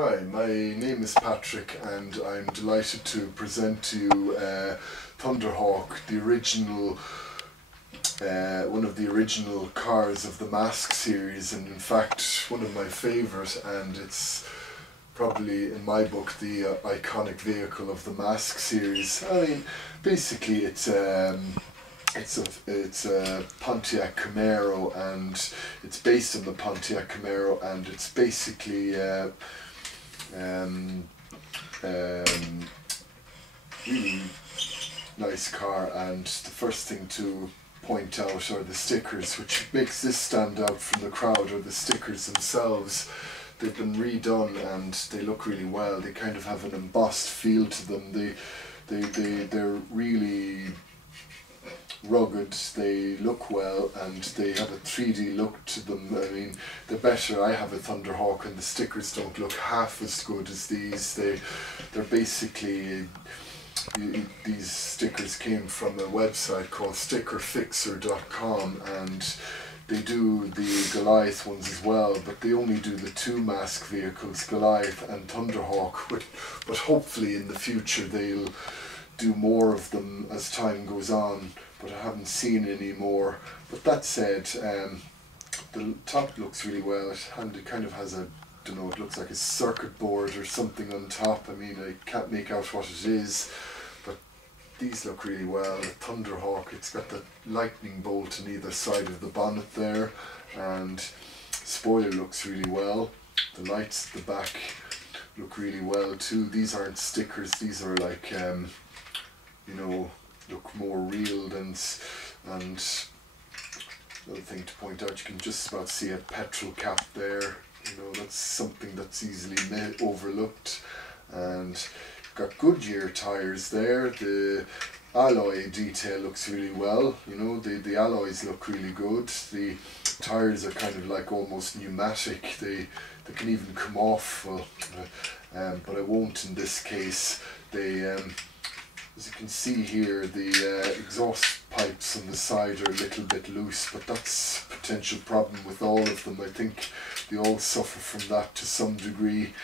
Hi, my name is Patrick and I'm delighted to present to you Thunderhawk, the original, one of the original cars of the M.A.S.K series, and in fact one of my favourite, and it's probably in my book the iconic vehicle of the M.A.S.K series. I mean, basically it's a Pontiac Camaro, and it's based on the Pontiac Camaro, and it's basically really nice car. And the first thing to point out are the stickers, which makes this stand out from the crowd, are the stickers themselves. They've been redone and they look really well. They kind of have an embossed feel to them. They're really rugged, they look well, and they have a 3D look to them. I mean, the better I have a Thunderhawk, and the stickers don't look half as good as these. They're basically, these stickers came from a website called stickerfixer.com, and they do the Goliath ones as well, but they only do the two M.A.S.K vehicles, Goliath and Thunderhawk, but hopefully in the future they'll do more of them as time goes on, but I haven't seen any more. But that said, the top looks really well, and it kind of has a, don't know, it looks like a circuit board or something on top. I mean, I can't make out what it is, but these look really well. The Thunderhawk, it's got the lightning bolt on either side of the bonnet there, and spoiler looks really well. The lights at the back look really well too. These aren't stickers, these are like you know, look more real and another thing to point out, you can just about see a petrol cap there. You know, that's something that's easily overlooked. And you've got Goodyear tires there. The alloy detail looks really well. You know, the alloys look really good. The tires are kind of like almost pneumatic. They can even come off. Well, but I won't in this case. They as you can see here, the exhaust pipes on the side are a little bit loose, but that's a potential problem with all of them. I think they all suffer from that to some degree.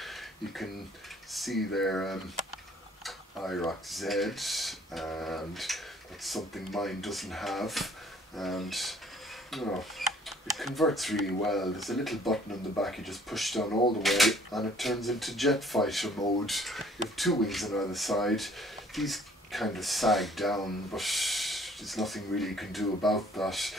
You can see there IROC Z, and that's something mine doesn't have. And you know, it converts really well. There's a little button on the back, you just push down all the way and it turns into jet fighter mode. You have two wings on either side. These kind of sag down, but there's nothing really you can do about that,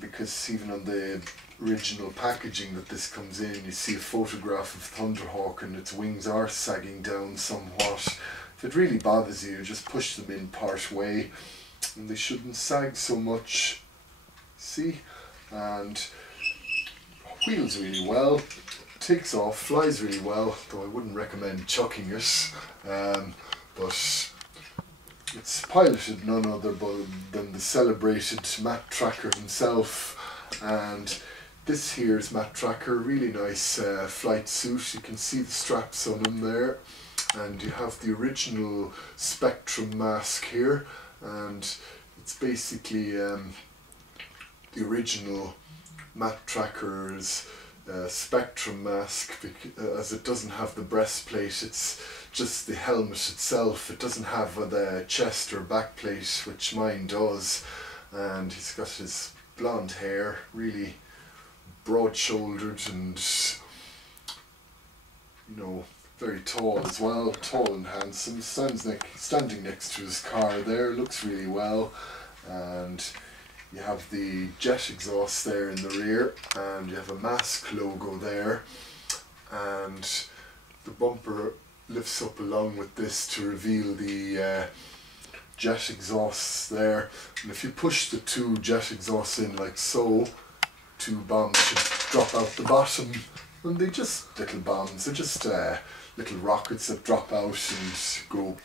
because even on the original packaging that this comes in, you see a photograph of Thunderhawk and its wings are sagging down somewhat. If it really bothers you, just push them in part way and they shouldn't sag so much. See? And wheels really well, takes off, flies really well, though I wouldn't recommend chucking it, but it's piloted none other than the celebrated Matt Tracker himself. And this here is Matt Tracker, really nice flight suit. You can see the straps on him there, and you have the original Spectrum M.A.S.K here, and it's basically the original Matt Tracker's Spectrum M.A.S.K, as it doesn't have the breastplate, it's just the helmet itself. It doesn't have the chest or back plate, which mine does. And he's got his blonde hair, really broad-shouldered, and you know, very tall as well, tall and handsome. Standing next to his car there, looks really well. And you have the jet exhaust there in the rear, and you have a M.A.S.K logo there, and the bumper lifts up along with this to reveal the jet exhausts there. And if you push the two jet exhausts in like so, two bombs should drop out the bottom, and they're just little bombs, they're just little rockets that drop out and go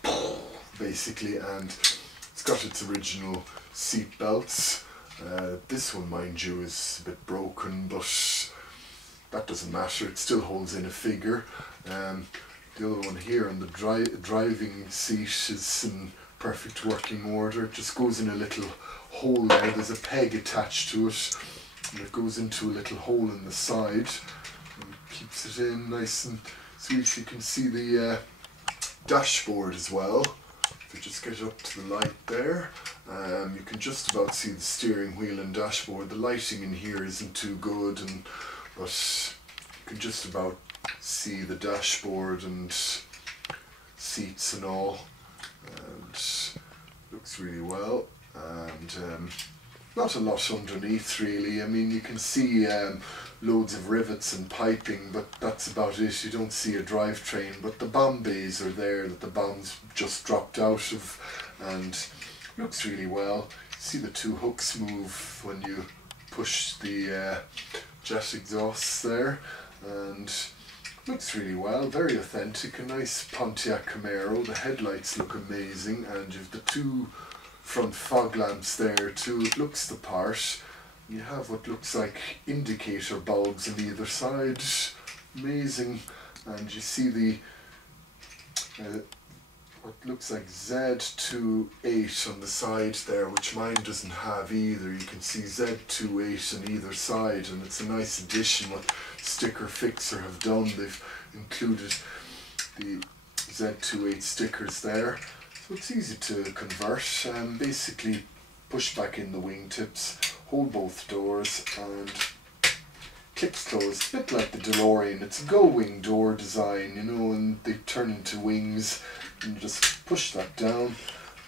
basically. And it's got its original seat belts. This one, mind you, is a bit broken, but that doesn't matter, it still holds in a figure. The other one here on the driving seat is in perfect working order. It just goes in a little hole there, there's a peg attached to it, and it goes into a little hole in the side and keeps it in nice and Sweet, you can see the dashboard as well. If you just get up to the light there, you can just about see the steering wheel and dashboard. The lighting in here isn't too good, but you can just about see the dashboard and seats and all, and looks really well. And not a lot underneath really. I mean, you can see loads of rivets and piping, but that's about it. You don't see a drivetrain, but the bomb bays are there that the bombs just dropped out of, and looks really well. See the two hooks move when you push the jet exhausts there, and looks really well. Very authentic, a nice Pontiac Camaro. The headlights look amazing, and you've the two front fog lamps there too. It looks the part. You have what looks like indicator bulbs on either side. Amazing. And you see the what looks like Z28 on the side there, which mine doesn't have either. You can see Z28 on either side, and it's a nice addition what Sticker Fixer have done. They've included the Z28 stickers there, so it's easy to convert. Basically push back in the wingtips, hold both doors, and clips closed, a bit like the DeLorean. It's a go-wing door design, you know, and they turn into wings, and you just push that down,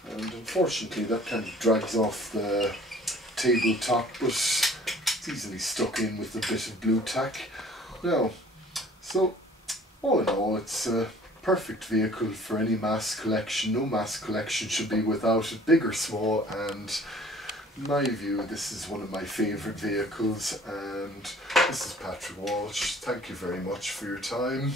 and unfortunately that kind of drags off the tabletop, but it's easily stuck in with a bit of blue tack. Now, so all in all, it's a perfect vehicle for any M.A.S.K collection. No M.A.S.K collection should be without it, big or small, and in my view, this is one of my favourite vehicles. And this is Patrick Walsh. Thank you very much for your time.